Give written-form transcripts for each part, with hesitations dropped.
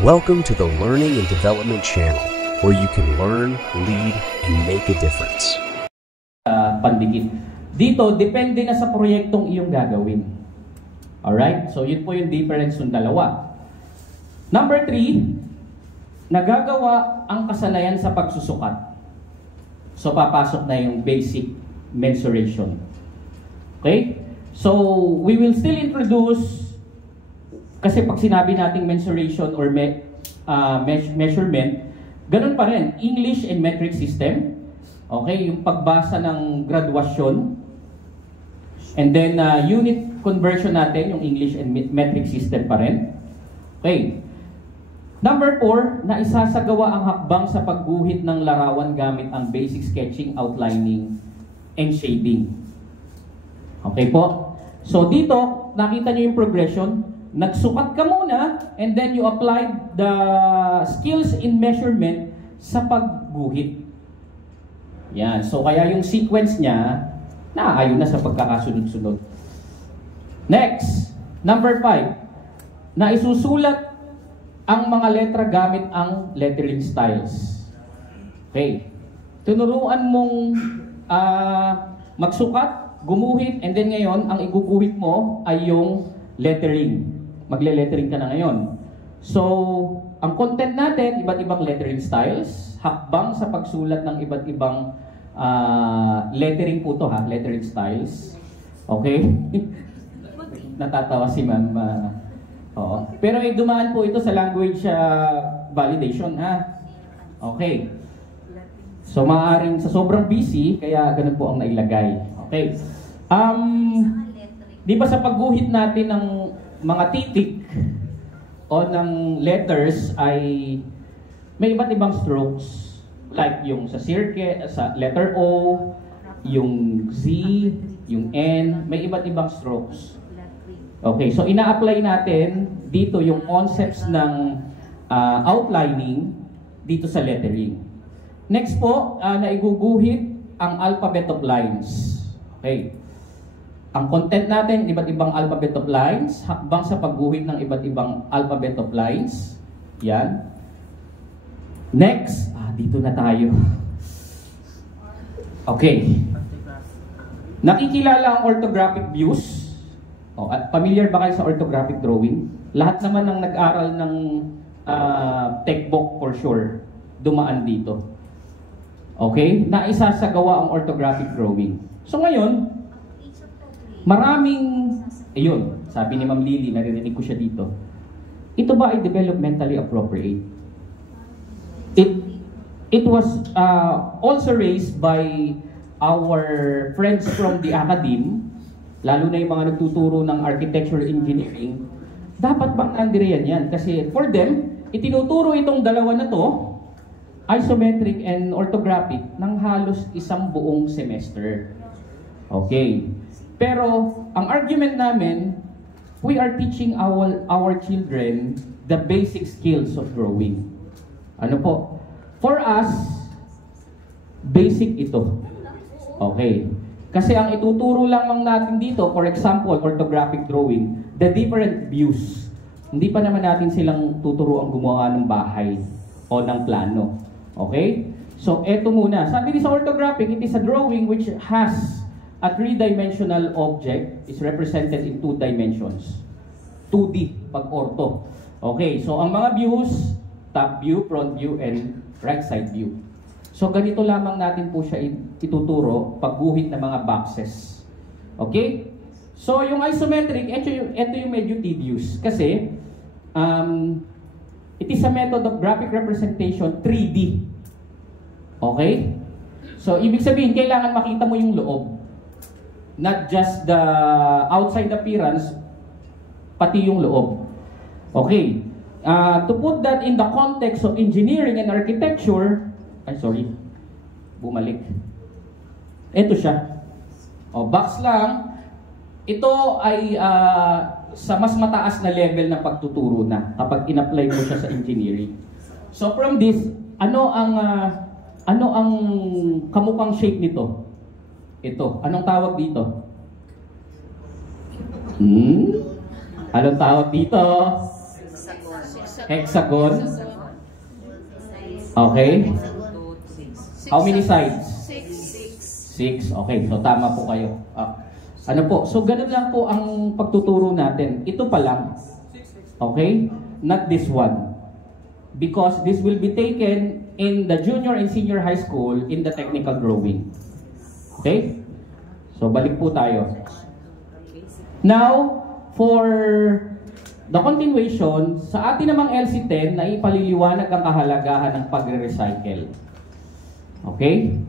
Welcome to the Learning and Development Channel, where you can learn, lead, and make a difference. Pandikit. Dito, depende na sa proyektong iyong gagawin. Alright? So, yun po yung difference ng dalawa. Number 3, nagagawa ang kasanayan sa pagsusukat. So, papasok na yung basic mensuration. Okay? So, we will still introduce, kasi pag sinabi nating mensuration or measurement, ganun pa rin, English and metric system. Okay? Yung pagbasa ng graduation. And then, unit conversion natin, yung English and metric system pa rin. Okay. Number 4, na isasagawa ang hakbang sa pagguhit ng larawan gamit ang basic sketching, outlining, and shading. Okay po? So dito, nakita nyo yung progression. Nagsukat ka muna, and then you applied the skills in measurement sa pagguhit. Yan. So kaya yung sequence niya, naaayon na sa pagkakasunod-sunod. Next, number 5, na isusulat ang mga letra gamit ang lettering styles. Okay. Tunuruan mong magsukat, gumuhit, and then ngayon, ang iguguhit mo ay yung lettering. Magle-lettering ka na ngayon. So, ang content natin, iba't ibang lettering styles, hakbang sa pagsulat ng iba't ibang lettering po to ha, lettering styles. Okay? Natatawa si ma'am. Oo. Pero dumaan po ito sa language validation ha. Okay. So maaaring sa sobrang busy, kaya ganun po ang nailagay. Okay. Di ba sa pagguhit natin ng mga titik o ng letters ay may iba't ibang strokes. Like yung sa circle, sa letter O, yung Z, yung N, may iba't ibang strokes. Okay, so ina-apply natin dito yung concepts ng outlining dito sa lettering. Next po, naiguguhit ang alphabet of lines. Okay. Ang content natin, iba't ibang alphabet of lines, hakbang sa pagguhit ng iba't ibang alphabet of lines. Yan. Next, dito na tayo. Okay. Nakikilala ang orthographic views. At familiar ba kayo sa orthographic drawing? Lahat naman ng nag-aral ng textbook for sure, dumaan dito. Okay? Na isasagawa ang orthographic drawing. So ngayon, maraming, ayun, sabi ni Ma'am Lily, naririnig ko siya dito. Ito ba ay developmentally appropriate? It was also raised by our friends from the academe, lalo na yung mga nagtuturo ng architecture engineering. Dapat bang nandiyan yan? Kasi for them, itinuturo itong dalawa na to, isometric and orthographic, ng halos isang buong semester. Okay. Pero, ang argument namin, we are teaching our children the basic skills of drawing. Ano po? For us, basic ito. Okay. Kasi ang ituturo lamang natin dito, for example, orthographic drawing, the different views. Hindi pa naman natin silang tuturo ang gumawa ng bahay o ng plano. Okay? So, eto muna. Sabi din sa orthographic, it is a drawing which has a 3-dimensional object is represented in 2 dimensions. 2D, pag ortho. Okay, so ang mga views, top view, front view, and right side view. So, ganito lamang natin po siya ituturo pagguhit ng mga boxes. Okay? So, yung isometric, ito yung medyo tedious. Kasi, it is a method of graphic representation 3D. Okay? So, ibig sabihin, kailangan makita mo yung loob. Not just the outside appearance, pati yung loob. Okay. To put that in the context of engineering and architecture, bumalik. Ito siya. Box lang. Ito ay sa mas mataas na level ng pagtuturo na kapag in-apply mo siya sa engineering. So from this, ano ang kamukhang shape nito? Ito. Anong tawag dito? Anong tawag dito? Hexagon. Okay. How many sides? 6. Okay, so tama po kayo. Ano po? So ganun lang po ang pagtuturo natin. Ito pa lang. Okay? Not this one. Because this will be taken in the junior and senior high school in the technical drawing. Okay? So balik po tayo. Now, for the continuation, sa atin namang LC10 na ipaliliwanag ang kahalagahan ng pagre-recycle. Okay?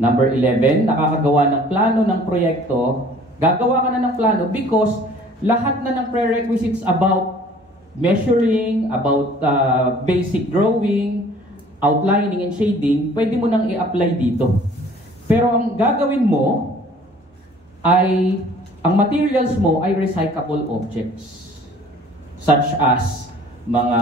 Number 11, nakakagawa ng plano ng proyekto. Gagawa ka na ng plano because lahat na ng prerequisites about measuring, about basic drawing, outlining and shading, pwede mo nang i-apply dito. Pero ang gagawin mo ay, ang materials mo ay recyclable objects. Such as mga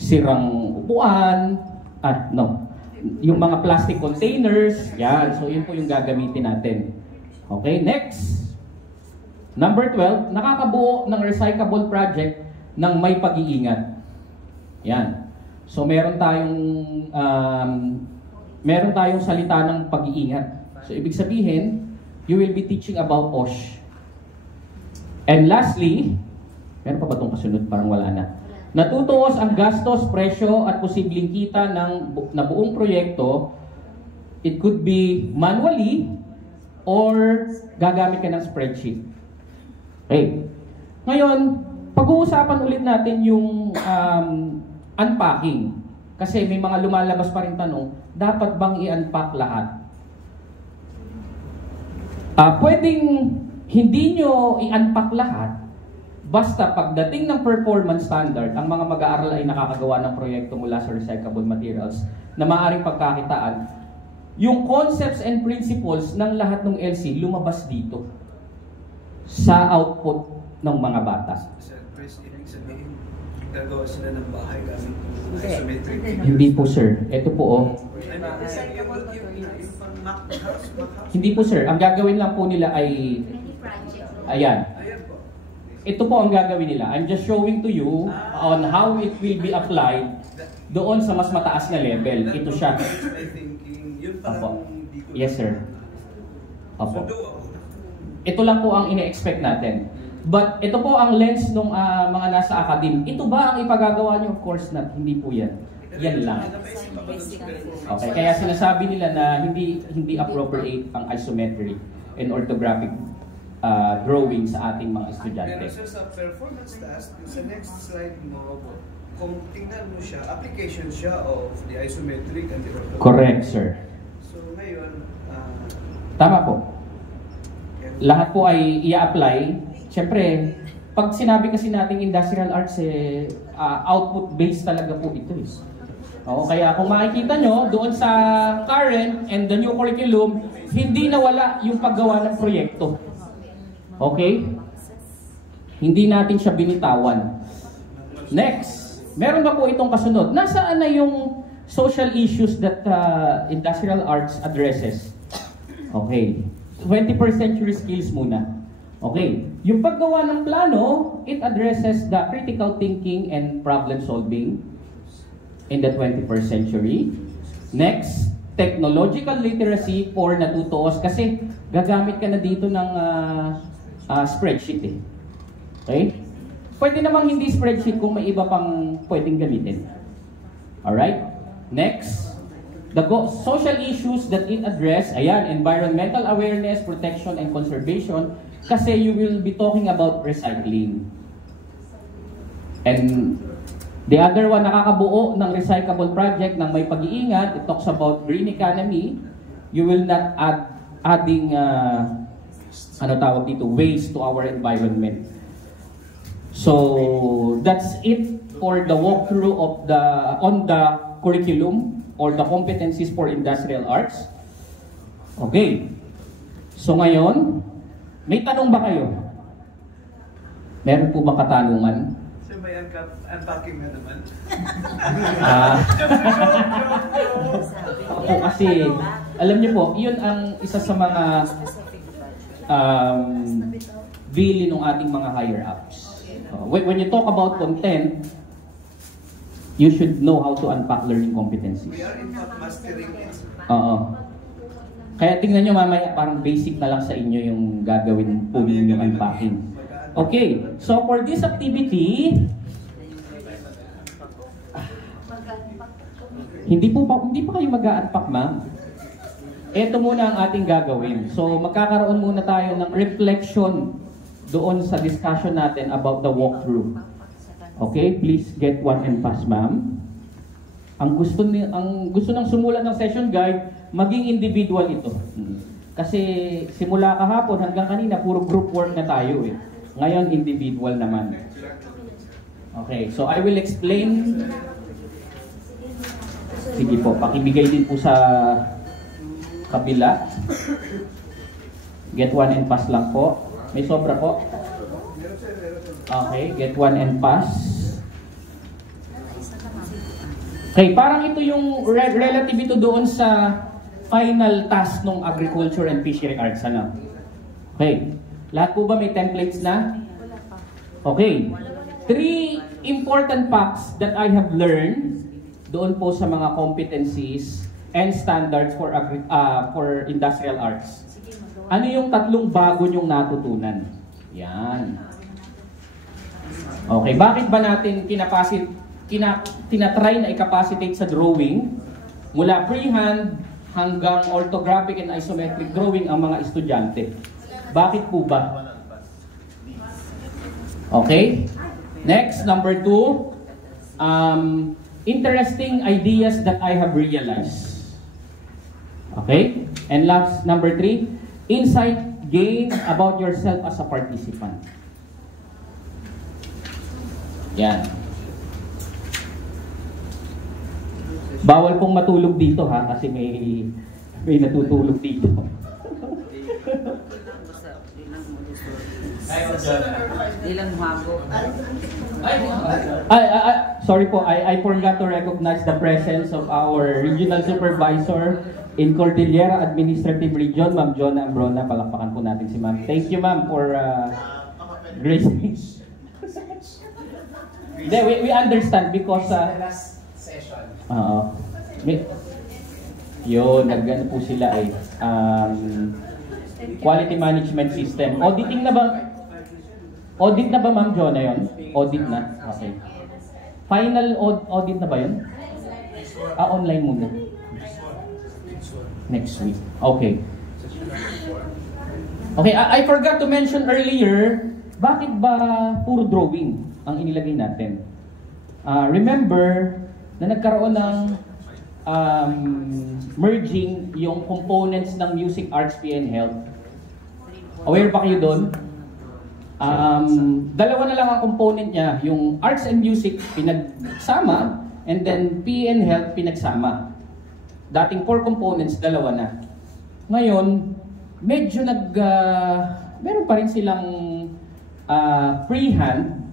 sirang upuan, yung mga plastic containers, yan. So yun po yung gagamitin natin. Okay, next. Number 12, nakakabuo ng recyclable project ng may pag-iingat. Yan. So meron tayong salita ng pag-iingat. So ibig sabihin, you will be teaching about OSH. And lastly, meron pa ba itong kasunod? Parang wala na. Natutuos ang gastos, presyo at posibleng kita na buong proyekto. It could be manually or gagamit ka ng spreadsheet. Okay. Ngayon, pag-uusapan ulit natin yung unpacking. Kasi may mga lumalabas pa rin tanong, dapat bang i-unpack lahat? Pwedeng hindi nyo i-unpack lahat, basta pagdating ng performance standard, ang mga mag-aaral ay nakakagawa ng proyekto mula sa recyclable materials na maaaring pagkakitaan, yung concepts and principles ng lahat ng LC lumabas dito sa output ng mga bata. Ibig sabihin, gagawa sila ng bahay gamit isometric. Hindi po sir. Ito po oh. Hindi po sir. Ang gagawin lang po nila ay ayan. Ito po ang gagawin nila. I'm just showing to you on how it will be applied doon sa mas mataas na level. Ito siya. Opo. Yes sir. Opo. Ito lang po ang ine-expect natin. But ito po ang lens ng mga nasa academe. Ito ba ang ipagagawa nyo? Of course not. Hindi po yan. Yan lang. Okay, kaya sinasabi nila na hindi appropriate ang isometric and orthographic drawing sa ating mga estudyante. Pero sa performance task, sa next slide mo, kung tingnan mo siya, application siya of the isometric and the orthographic. Correct, sir. So ngayon, tama po. Lahat po ay i-apply. Siyempre, pag sinabi kasi nating industrial arts, output-based talaga po ito. Kaya kung makikita nyo, doon sa current and the new curriculum, hindi nawala yung paggawa ng proyekto. Okay? Hindi natin siya binitawan. Next, meron ba po itong kasunod? Nasaan na yung social issues that industrial arts addresses? Okay. 21st century skills muna. Okay. Yung paggawa ng plano, it addresses the critical thinking and problem solving in the 21st century. Next, technological literacy for natutuos kasi gagamit ka na dito ng spreadsheet eh. Okay? Pwede namang hindi spreadsheet kung may iba pang pwedeng gamitin. Alright? Next, the social issues that it address, ayan, environmental awareness, protection, and conservation, kasi you will be talking about recycling. And the other one, nakakabuo ng recyclable project ng may pag-iingat, it talks about green economy. You will not adding waste to our environment. So that's it for the walkthrough of on the curriculum or the competencies for industrial arts. Okay. So ngayon, may tanong ba kayo? Meron po ba katanungan? So may unpacking na naman. Opo, kasi alam niyo po, yun ang isa sa mga bili ng ating mga higher ups. When you talk about content, you should know how to unpack learning competencies. We are in fact mastering it. Oo. Kaya tingnan nyo mamaya, parang basic na lang sa inyo yung gagawin po ninyong unpacking. Okay, so for this activity, hindi pa kayo mag-unpack, ma'am. Ito muna ang ating gagawin. So magkakaroon muna tayo ng reflection doon sa discussion natin about the walkthrough. Okay, please get one and pass, ma'am. Ang gusto ng sumulat ng session guide, maging individual ito. Kasi simula kahapon hanggang kanina, puro group work na tayo eh. Ngayon, individual naman. Okay, so I will explain. Sige po, pakibigay din po sa kabila. Get one and pass lang po. May sobra po. Okay, get one and pass. Okay, parang ito yung relative ito doon sa final task ng agriculture and fishery arts. Ano? Okay, lahat po ba may templates na? Okay, 3 important facts that I have learned doon po sa mga competencies and standards for industrial arts. Ano yung 3 bago nyong natutunan? Yan. Okay, bakit ba natin tinatry na i-capacitate sa drawing mula freehand hanggang orthographic and isometric drawing ang mga estudyante? Bakit po ba? Okay? Next, number 2, interesting ideas that I have realized. Okay? And last, number 3, insight gained about yourself as a participant. Yan. Bawal pong matulog dito ha, kasi may natutulog dito. Ilang mago. Sorry po, I forgot to recognize the presence of our regional supervisor in Cordillera Administrative Region, Ma'am Jonah Ambrona. Palakpakan po natin si Ma'am. Thank you, Ma'am, for gracing. We understand because last session. Yun, nagano po sila ay quality management system. Auditing na ba? Audit na ba, Ma'am Jonah, yun? Audit na? Okay. Final audit na ba yun? Online muna. Next week. Okay. Okay, I forgot to mention earlier, bakit ba puro drawing ang inilagay natin? Remember na nagkaroon ng merging yung components ng music, arts, PN Health. Aware ba kayo doon? Dalawa na lang ang component niya, yung arts and music pinagsama, and then PN Health pinagsama. Dating 4 components, dalawa na. Ngayon, medyo meron pa rin silang freehand,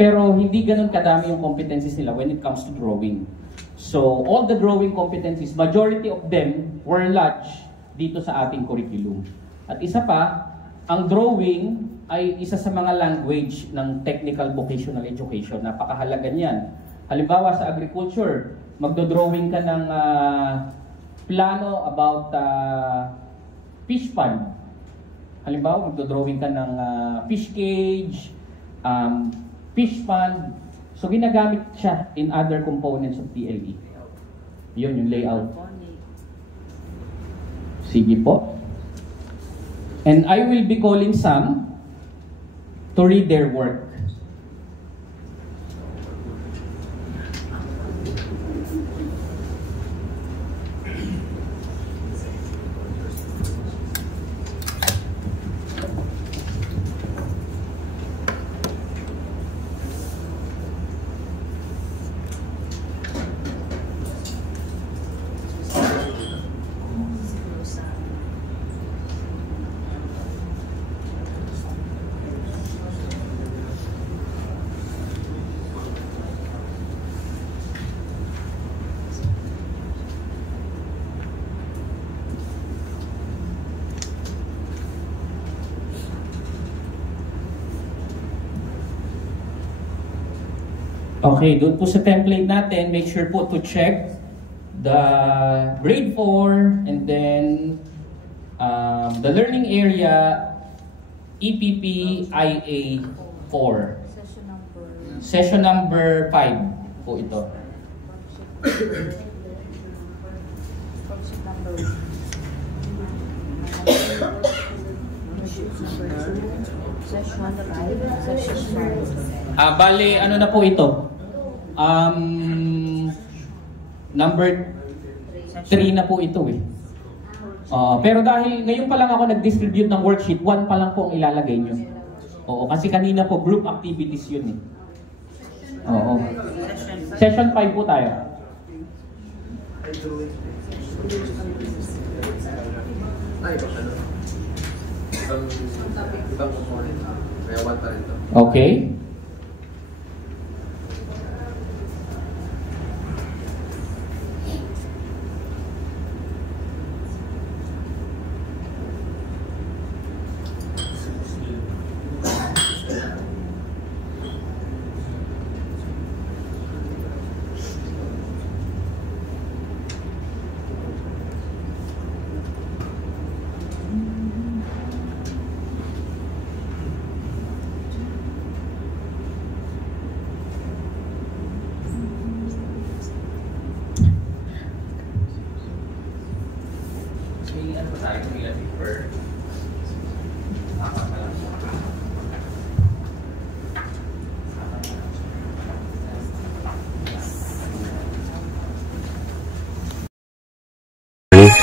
pero hindi ganun kadami yung competencies nila when it comes to drawing. So, all the drawing competencies, majority of them were lodged dito sa ating curriculum. At isa pa, ang drawing ay isa sa mga language ng technical vocational education. Napakahalaga niyan. Halimbawa sa agriculture, magdo-drawing ka ng plano about fish pond. Halimbawa, magdo-drawing ka ng fish cage, fish pond. So, ginagamit siya in other components of TLE. Yun yung layout. Sige po. And I will be calling some to read their work. Okay, doon po sa template natin, make sure po to check the grade 4 and then the learning area EPP IA 4. Session number 5 po ito. Bale, ano na po ito? Number 3 na po ito eh. Pero dahil ngayon pa lang ako nag-distribute ng worksheet, 1 pa lang po ang ilalagay nyo. Oo, kasi kanina po group activities yun eh. Oo. Session 5 po tayo. Ibang component. Kaya 1 pa rin to. Okay.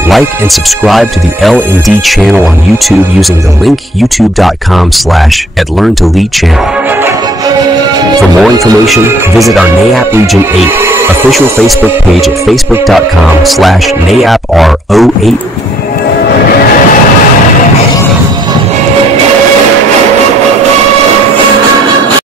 Like and subscribe to the L&D channel on YouTube using the link youtube.com/@learn2lead channel. For more information, visit our NAIAP Region 8 official Facebook page at facebook.com/NAIAPR08.